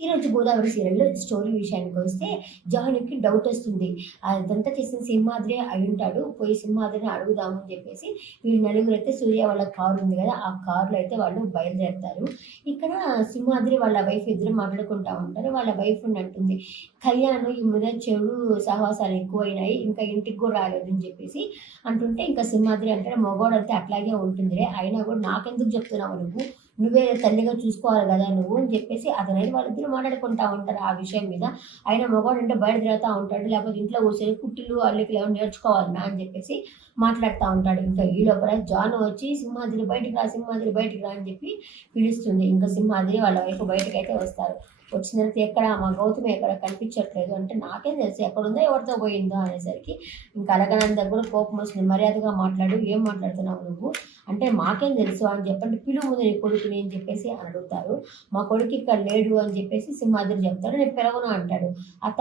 ఈరోజు 'గోదావరి' సీరియల్‌లో స్టోరీ విషయానికొస్తే జానుకి డౌటొస్తుంది. అదంతా చేసిన సింహాద్రే అయ్యుంటాడు. పోయి సింహాద్రిని అడుగుదాము అని చెప్పేసి వీళ్ళు నలుగురైతే సూర్య వాళ్ళ కారు ఉంది గదా! ఆ కారులో అయితే వాళ్ళు బయలుదేరతారు. ఇక్కడ సింహాద్రి వాళ్ళ వైఫ్ ఇద్దరు మాట్లాడుకుంటా ఉంటారు. వాళ్ళ వైఫ్ ఉండంటుంది, కళ్యాణ్ ఈ మధ్య చెడు సహవాసాలు ఎక్కువైనాయి. ఇంకా ఇంటికి కూడా రాలేదని చెప్పేసి అంటుంటే, ఇంకా సింహాద్రి అంటాడు, మగోడంటే అట్లాగే ఉంటుందిలే. అయినా కూడా నాకెందుకు చెప్తున్నావు నువ్వు? నువ్వే తల్లిగా చూసుకోవాలి గదా నువ్వు అని చెప్పేసి అతనైతే వాళ్ళిద్దరూ మాట్లాడుకుంటా ఉంటారు ఆ విషయం మీద. అయినా మగవాడంటే బయట తిరుగుతా ఉంటాడు. లేకపోతే ఇంట్లో కూర్చొని కుట్టులు, అల్లికలు ఏమన్నా నేర్చుకోవాలనా అని చెప్పేసి మాట్లాడుతా ఉంటాడు. ఇంకా ఈ లోపల జాను వచ్చి సింహాద్రి బయటికి రా, సింహాద్రి బయటికి రా అని చెప్పి పిలుస్తుంది. ఇంకా సింహాద్రి వాళ్ళ వైపు బయటకైతే వస్తారు. వచ్చిన తర్వాత ఎక్కడ మా గౌతమి ఎక్కడ కనిపించట్లేదు అంటే, నాకేం తెలుసు ఎక్కడుందో ఎవరితో పోయిందో అనేసరికి ఇంకా అలకనందకు కూడా కోపం వస్తుంది. మర్యాదగా మాట్లాడు, ఏం మాట్లాడుతున్నావు నువ్వు అంటే, మాకేం తెలుసు అని చెప్పంటే, పిలువు ముందు నీ కొడుకుని అని చెప్పేసి అని అడుగుతారు. మా కొడుకు ఇక్కడ లేడు అని చెప్పేసి సింహాద్రి చెప్తాడు. నేను పిలవను అంటాడు. అత్త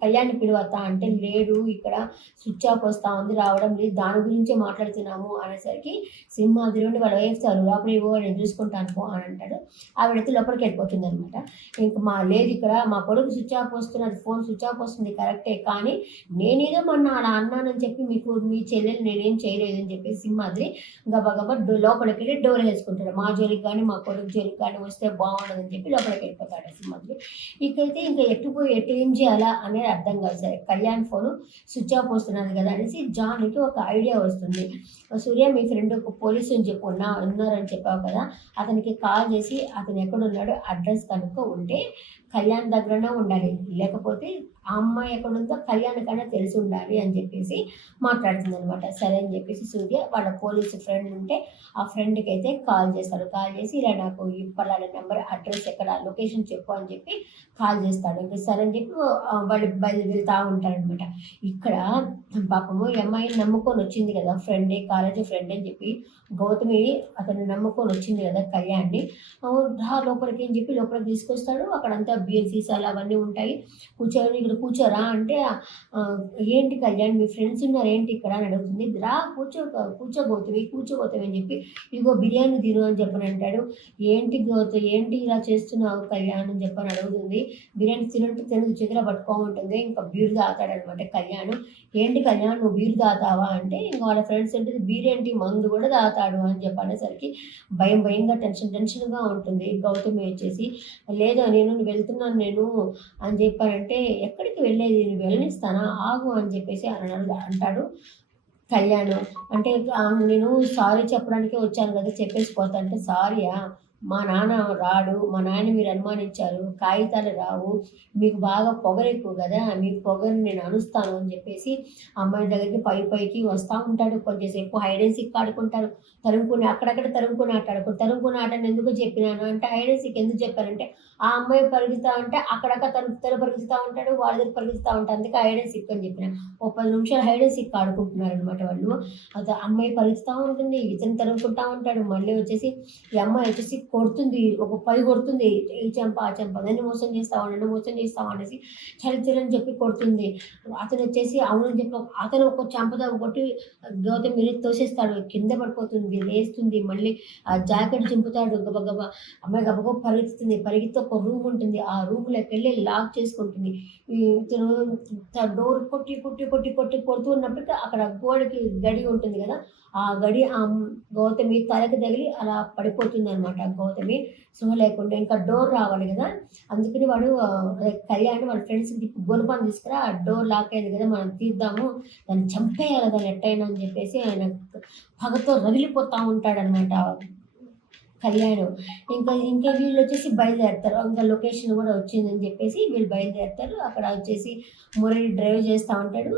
కళ్యాణ్‌ని పిలువత్త అంటే, లేడు ఇక్కడ స్విచ్ ఆఫ్ వస్తా ఉంది, రావడం లేదు. దాని గురించే మాట్లాడుతున్నాము అనేసరికి సింహాద్రి నుండి వాళ్ళ వైఫ్ లోపలికి పో నేను చూసుకుంటాను పో అని అంటాడు. ఆవిడైతే లోపలికి వెళ్ళిపోతుందనమాట. ఇంక లేదు ఇక్కడ మా కొడుకు స్విచ్ ఆఫ్ వస్తున్నది, ఫోన్ స్విచ్ ఆఫ్ వస్తుంది కరెక్టే. కానీ నేనేదో మొన్న అలా అన్నానని చెప్పి మీ చెల్లెలు నేనేం చేయలేదని చెప్పేసి సింహాద్రి గబగబా లోపలికెళ్ళి డోర్ వేసుకుంటాడు. మా జోలికి కానీ, మా కొడుకు జోలికి కానీ వస్తే బాగుండదని చెప్పి లోపలికి వెళ్ళిపోతాడు సింహాద్రి. ఇకైతే ఇంకా ఎటు ఏం చేయాలా అనేది అర్థం కాదు. సరే కళ్యాణ్ ఫోను స్విచ్ ఆఫ్ వస్తున్నది కదా అనేసి జాన్‌కి ఒక ఐడియా వస్తుంది. సూర్య మీ ఫ్రెండ్ ఒక పోలీసు అని చెప్పి ఉన్నారని చెప్పావు కదా! అతనికి కాల్ చేసి అతను ఎక్కడున్నాడో అడ్రస్ కనుక్కో, ఉంటే కళ్యాణ్ దగ్గరనే ఉండాలి. లేకపోతే ఆ అమ్మాయి ఎక్కడుందో కళ్యాణ్‌కైనా తెలిసి ఉండాలి అని చెప్పేసి మాట్లాడుతుందనమాట. సరే అని చెప్పేసి సూర్య వాళ్ళ పోలీసు ఫ్రెండ్ ఉంటే ఆ ఫ్రెండ్‌కైతే కాల్ చేస్తాడు. కాల్ చేసి ఇలా నాకు ఈ పలానా నెంబర్ అడ్రస్ ఎక్కడ లొకేషన్ చెప్పు అని చెప్పి కాల్ చేస్తాడు. ఇంక సరే అని చెప్పి వాళ్ళు వెళ్తా ఉంటారనమాట. ఇక్కడ పాపము ఈ అమ్మాయిని నమ్ముకొని వచ్చింది కదా! ఫ్రెండే, కాలేజీ ఫ్రెండ్ అని చెప్పి గౌతమి అతన్ని నమ్ముకొని వచ్చింది కదా కళ్యాణ్‌ని. రా లోపలికి అని చెప్పి లోపలికి తీసుకొస్తాడు. అక్కడంతా బీర్ సీసాలు అవన్నీ ఉంటాయి. కూర్చొని ఇక్కడ కూర్చోరా అంటే, ఏంటి కళ్యాణ్ మీ ఫ్రెండ్స్ ఉన్నారేంటి ఇక్కడ అని అడుగుతుంది. రా కూర్చో గౌతమి అని చెప్పి, ఇదిగో బిర్యానీ తిను అని చెప్పని అంటాడు. ఏంటి ఇలా చేస్తున్నావు కళ్యాణ్ అని చెప్పని అడుగుతుంది. బిర్యానీ తినంటే తినదు, చేతిలో పట్టుకోమంటుంది. ఇంకా బీర్ తాగుతాడనమాట కళ్యాణ్. ఏంటి కళ్యాణ్ నువ్వు బీర్ తాగుతావా అంటే, ఇంక వాళ్ళ ఫ్రెండ్స్ అంటే బీర్ ఏంటి మందు కూడా తాగుతాడు అని చెప్పనేసరికి భయంగా టెన్షన్‌గా ఉంటుంది. గౌతమి వచ్చేసి, లేదు నేను వెళ్తున్నాను అని చెప్పానంటే, ఎక్కడికి వెళ్ళేది నేను వెళ్ళనిస్తానా ఆగు అని చెప్పేసి అంటాడు కళ్యాణ్. అంటే నేను సారీ చెప్పడానికే వచ్చాను కదా! చెప్పేసి పోతా అంటే, సారీయా? మా నాన్న రాడు. మా నాన్న మీరు అనుమానించారు. కాగితాలు రావు. మీకు బాగా పొగరెక్కువ గదా! మీ పొగరుని నేను అణుస్తాను అని చెప్పేసి అమ్మాయి దగ్గరికి పైకి వస్తా ఉంటాడు. కొంచెంసేపు హైడ్ అండ్ సీక్ ఆడుకుంటారు. అక్కడక్కడ తరుముకుని ఆట ఆడుకుంటారు. తరుముకుని ఆటని ఎందుకు చెప్పినాను అంటే, హైడ్ అండ్ సీక్ ఎందుకు చెప్పారంటే, ఆ అమ్మాయి పరిగెత్తుతా ఉంటే అక్కడక్కడ తను పరిగెత్తుతా ఉంటాడు. వాడి దగ్గర పరిగెత్తుతా ఉంటాడు. అందుకే హైడ్ అండ్ సీక్ అని చెప్పిన. ఓ 10 నిమిషాలు హైడ్ అండ్ సీక్ ఆడుకుంటున్నారనమాట వాళ్ళు. అమ్మాయి పరిగెత్తుతా ఉంటుంది. ఇతను తరుముకుంటా ఉంటాడు. మళ్ళీ వచ్చేసి ఈ అమ్మాయి వచ్చేసి కొడుతుంది. ఒక 10 కొడుతుంది. ఈ చెంప, ఆ చెంప నన్ను మోసం చేస్తావా అనేసి చల్ చెప్పి కొడుతుంది. అతనొచ్చేసి అవునని చెప్పి అతను ఒక చెంప కొట్టి గౌతమి మీద తోసేస్తాడు. కింద పడిపోతుంది. లేస్తుంది. మళ్ళీ ఆ జాకెట్ చింపుతాడు గబగబా. అమ్మాయి గబగబా పరిగెత్తుతుంది. పరిగెత్తి ఒక రూమ్ ఉంటుంది. ఆ రూమ్‌లోకెళ్ళి లాక్ చేసుకుంటుంది. ఇతను డోర్ కొట్టి కొడుతూ ఉన్నప్పటికి అక్కడ గోడకి గడి ఉంటుంది గదా! ఆ గడి గౌతమి తలకి తగిలి అలా పడిపోతుందనమాట గౌతమి. స్పృహ లేకుండా. ఇంకా డోర్ రావాలి గదా! అందుకని వాడు కళ్యాణ్ వాళ్ళ ఫ్రెండ్స్‌కి గుణపం తీసుకురా, ఆ డోర్ లాక్ అయింది కదా! మనం తీద్దాము. దాన్ని చంపేయాలి దాన్ని ఎట్టైనా అని చెప్పేసి ఆయన పగతో రగిలిపోతా ఉంటాడనమాట కళ్యాణ్. ఇంకా వీళ్ళొచ్చేసి బయలుదేరుతారు. ఇంకా లొకేషన్ కూడా వచ్చిందని చెప్పేసి వీళ్ళు బయలుదేరుతారు. అక్కడ వచ్చేసి మురళి డ్రైవ్ చేస్తా ఉంటాడు.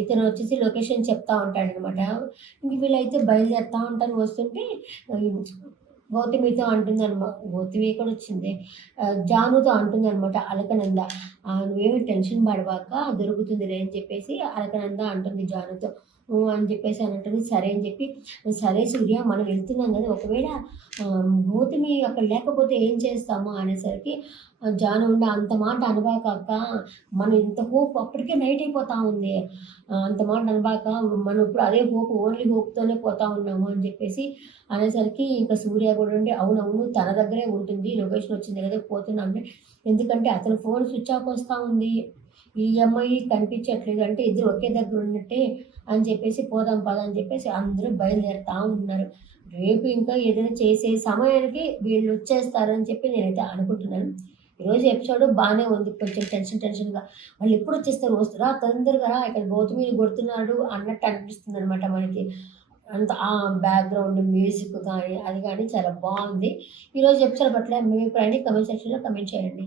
ఇతను వచ్చేసి లొకేషన్ చెప్తా ఉంటాడనమాట. ఇంక వీళ్ళైతే బయలుదేరుతా ఉంటారు. వస్తుంటే గౌతమితో గౌతమి కూడా వచ్చింది. జానుతో అంటుందనమాట అలకనంద. "నువ్వేమి టెన్షన్ పడబాక దొరుకుతుందిలే" అని చెప్పేసి అలకనంద అంటుంది జానుతో. అని చెప్పేసి అనంటుంది. సరే అని చెప్పి, "సరే సూర్య మనం వెళ్తున్నాం గదా! ఒకవేళ గౌతమి అక్కడ లేకపోతే ఏం చేస్తాము?" అనేసరికి జాను ఉండి, "అంత మాట అనబాక అక్క. మనం ఇంత హోప్ అప్పటికే నైట్ అయిపోతా ఉంది. అంత మాట అనబాక. మనం ఇప్పుడు అదే హోప్ ఓన్లీ హోప్‌తోనే పోతా ఉన్నాము" అని చెప్పేసి అనేసరికి ఇంక సూర్య గూడా ఉండి, "అవునవును తన దగ్గరే ఉంటుంది. లొకేషన్ వచ్చింది గదా! పోతున్నాంలే. ఎందుకంటే అతని ఫోన్ స్విచ్ ఆఫ్ వస్తా ఉంది. ఈ అమ్మాయి కనిపించట్లేదు. అంటే ఇద్దరు ఒకే దగ్గర ఉన్నట్టే" అని చెప్పేసి, "పోదాం పద" అని చెప్పేసి అందరూ బయలుదేరుతా ఉన్నారు. రేపు ఇంకా ఏదైనా చేసే సమయానికి వీళ్ళొచ్చేస్తారని చెప్పి నేనైతే అనుకుంటున్నాను. ఈరోజు ఎపిసోడ్ బానే ఉంది. కొంచెం టెన్షన్‌గా వాళ్ళెప్పుడొచ్చేస్తారు? రా తొందరగా రా ఇక్కడ గౌతమిని కొడుతున్నాడు అన్నట్టు అనిపిస్తుందనమాట మనకి. అంత ఆ బ్యాక్‌గ్రౌండ్ మ్యూజిక్ కానీ, అది గానీ చాలా బావుంది. ఈరోజు ఎపిసోడ్ పట్ల మీ అభిప్రాయాన్ని కామెంట్ సెక్షన్‌లో కామెంట్ చేయండి.